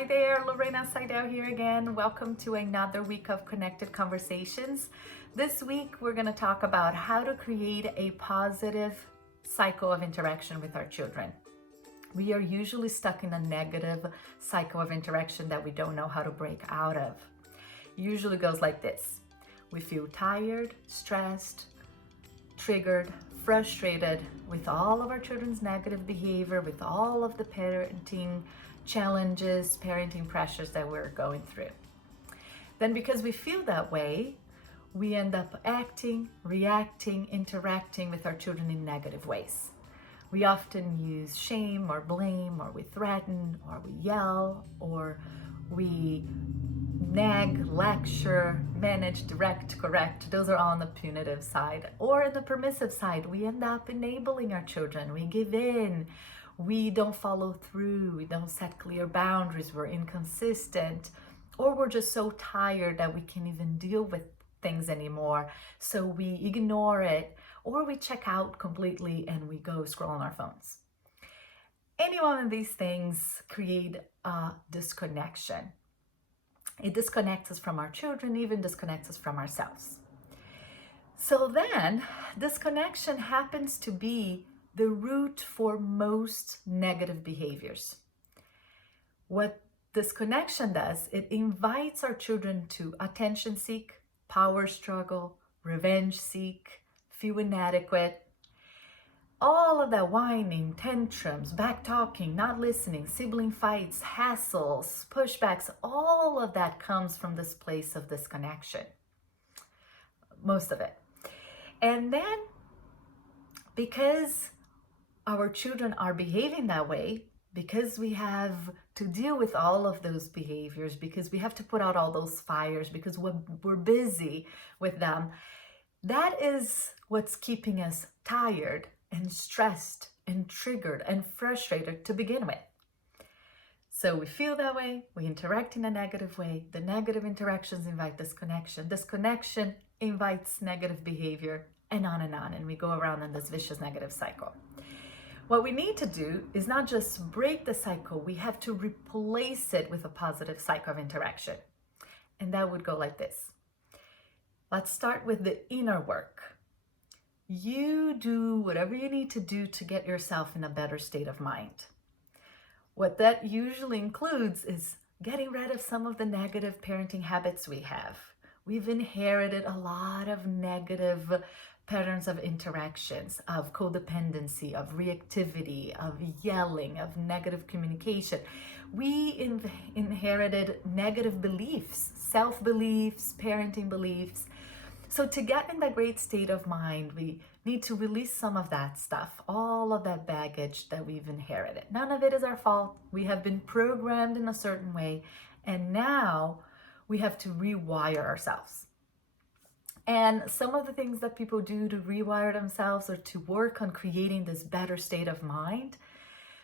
Hi there, Lorena Seidel here again. Welcome to another week of Connected Conversations. This week we're going to talk about how to create a positive cycle of interaction with our children. We are usually stuck in a negative cycle of interaction that we don't know how to break out of. Usually goes like this. We feel tired, stressed, triggered, frustrated with all of our children's negative behavior, with all of the parenting challenges, parenting pressures that we're going through. Then because we feel that way, we end up acting, reacting, interacting with our children in negative ways. We often use shame or blame, or we threaten, or we yell, or we nag, lecture, manage, direct, correct. Those are all on the punitive side. Or in the permissive side, we end up enabling our children. We give in. We don't follow through. We don't set clear boundaries. We're inconsistent. Or we're just so tired that we can't even deal with things anymore. So we ignore it. Or we check out completely and we go scroll on our phones. Any one of these things create a disconnection. It disconnects us from our children, even disconnects us from ourselves. So then, disconnection happens to be the root for most negative behaviors. What disconnection does, it invites our children to attention seek, power struggle, revenge seek, feel inadequate. All of that whining, tantrums, back talking, not listening, sibling fights, hassles, pushbacks, all of that comes from this place of disconnection. Most of it. And then, because our children are behaving that way, because we have to deal with all of those behaviors, because we have to put out all those fires, because we're busy with them, that is what's keeping us tired and stressed and triggered and frustrated to begin with. So we feel that way, we interact in a negative way, the negative interactions invite disconnection, disconnection invites negative behavior, and on, and we go around in this vicious negative cycle. What we need to do is not just break the cycle, we have to replace it with a positive cycle of interaction. And that would go like this. Let's start with the inner work. You do whatever you need to do to get yourself in a better state of mind. What that usually includes is getting rid of some of the negative parenting habits we have. We've inherited a lot of negative patterns of interactions, of codependency, of reactivity, of yelling, of negative communication. We inherited negative beliefs, self-beliefs, parenting beliefs. So to get in that great state of mind, we need to release some of that stuff, all of that baggage that we've inherited. None of it is our fault. We have been programmed in a certain way, and now we have to rewire ourselves. And some of the things that people do to rewire themselves or to work on creating this better state of mind,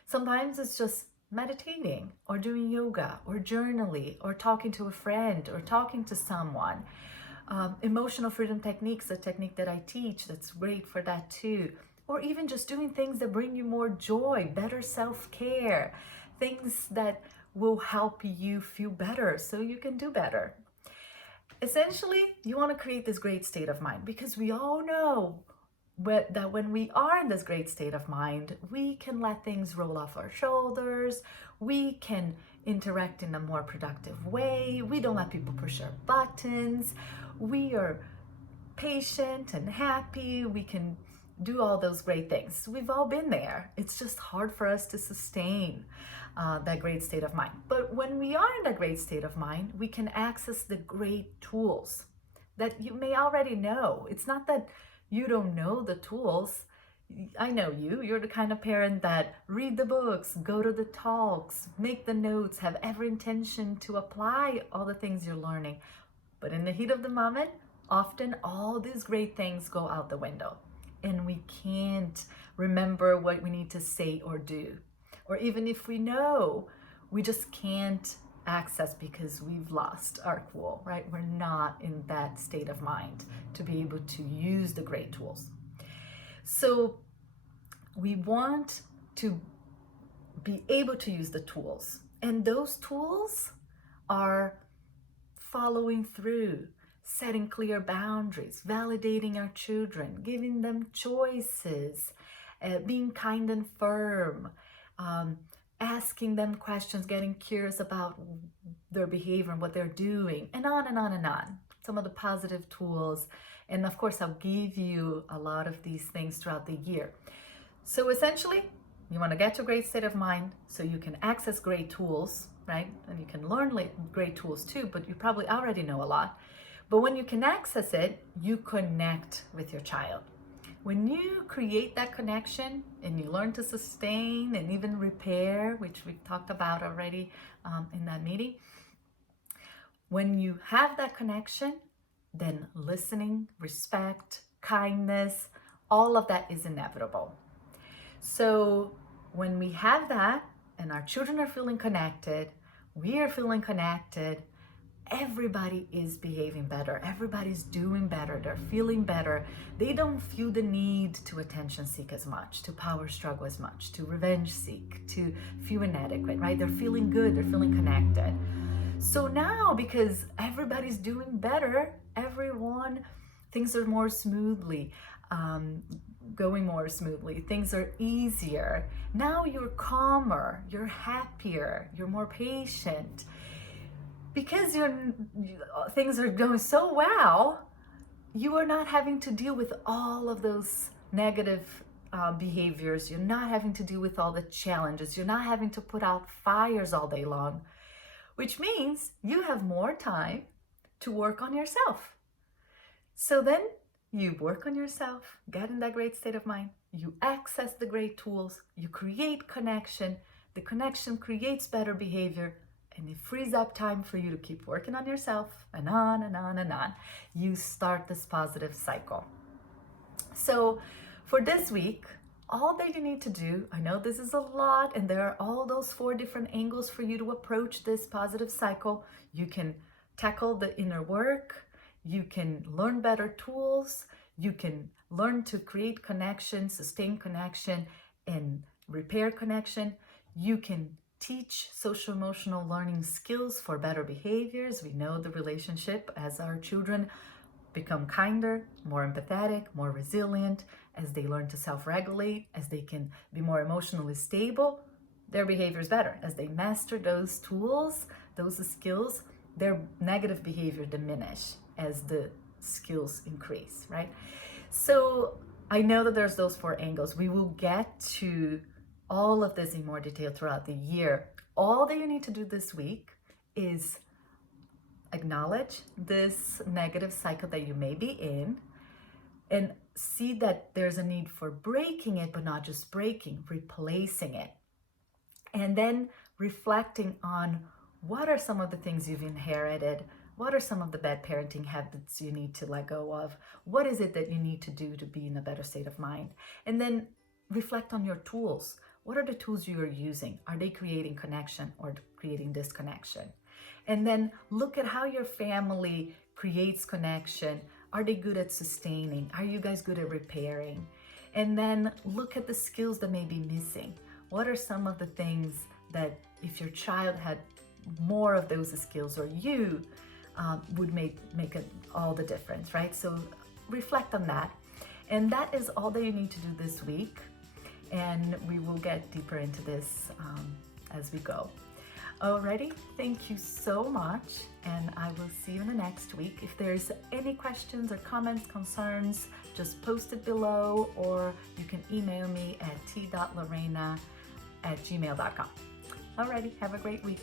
sometimes it's just meditating or doing yoga or journaling or talking to a friend or talking to someone. Emotional freedom techniques, a technique that I teach that's great for that too. Or even just doing things that bring you more joy, better self-care, things that will help you feel better so you can do better. Essentially, you want to create this great state of mind because we all know that when we are in this great state of mind, we can let things roll off our shoulders, we can interact in a more productive way, we don't let people push our buttons, we are patient and happy, we can do all those great things. We've all been there. It's just hard for us to sustain that great state of mind. But when we are in that great state of mind, we can access the great tools that you may already know. It's not that you don't know the tools. I know you're the kind of parent that read the books, go to the talks, make the notes, have every intention to apply all the things you're learning. But in the heat of the moment, often all these great things go out the window and we can't remember what we need to say or do. Or even if we know, we just can't access because we've lost our cool, right? We're not in that state of mind to be able to use the great tools. So we want to be able to use the tools And those tools are following through, setting clear boundaries, validating our children, giving them choices, being kind and firm, asking them questions, getting curious about their behavior and what they're doing, and on and on and on. Some of the positive tools. And of course, I'll give you a lot of these things throughout the year. So essentially, you want to get to a great state of mind so you can access great tools, right? And you can learn great tools too, but you probably already know a lot. But when you can access it, you connect with your child. When you create that connection and you learn to sustain and even repair, which we talked about already in that meeting, when you have that connection, then listening, respect, kindness, all of that is inevitable. So when we have that and our children are feeling connected, we are feeling connected, everybody is behaving better. Everybody's doing better. They're feeling better. They don't feel the need to attention seek as much, to power struggle as much, to revenge seek, to feel inadequate, right? They're feeling good. They're feeling connected. So now, because everybody's doing better, things are more smoothly, going more smoothly. Things are easier. Now you're calmer, you're happier, you're more patient. Because things are going so well, you are not having to deal with all of those negative behaviors. You're not having to deal with all the challenges. You're not having to put out fires all day long, which means you have more time to work on yourself. So then you work on yourself, get in that great state of mind, you access the great tools, you create connection, the connection creates better behavior, and it frees up time for you to keep working on yourself, and on and on and on. You start this positive cycle. So for this week, all that you need to do, I know this is a lot, and there are all those 4 different angles for you to approach this positive cycle. You can tackle the inner work, you can learn better tools, you can learn to create connection, sustain connection, and repair connection. You can teach social emotional learning skills for better behaviors. We know the relationship as our children become kinder, more empathetic, more resilient, as they learn to self-regulate, as they can be more emotionally stable, their behavior is better. As they master those tools, those skills, their negative behavior diminish as the skills increase, right? So I know that there's those 4 angles. We will get to all of this in more detail throughout the year. All that you need to do this week is acknowledge this negative cycle that you may be in and see that there's a need for breaking it, but not just breaking, replacing it. And then reflecting on what are some of the things you've inherited. What are some of the bad parenting habits you need to let go of? What is it that you need to do to be in a better state of mind? And then reflect on your tools. What are the tools you are using? Are they creating connection or creating disconnection? And then look at how your family creates connection. Are they good at sustaining? Are you guys good at repairing? And then look at the skills that may be missing. What are some of the things that if your child had more of those skills, or you would make all the difference, right? So reflect on that. And that is all that you need to do this week. And we will get deeper into this as we go. Alrighty, thank you so much, and I will see you in the next week. If there's any questions or comments, concerns, just post it below, or you can email me at t.lorena@gmail.com. Alrighty, have a great week.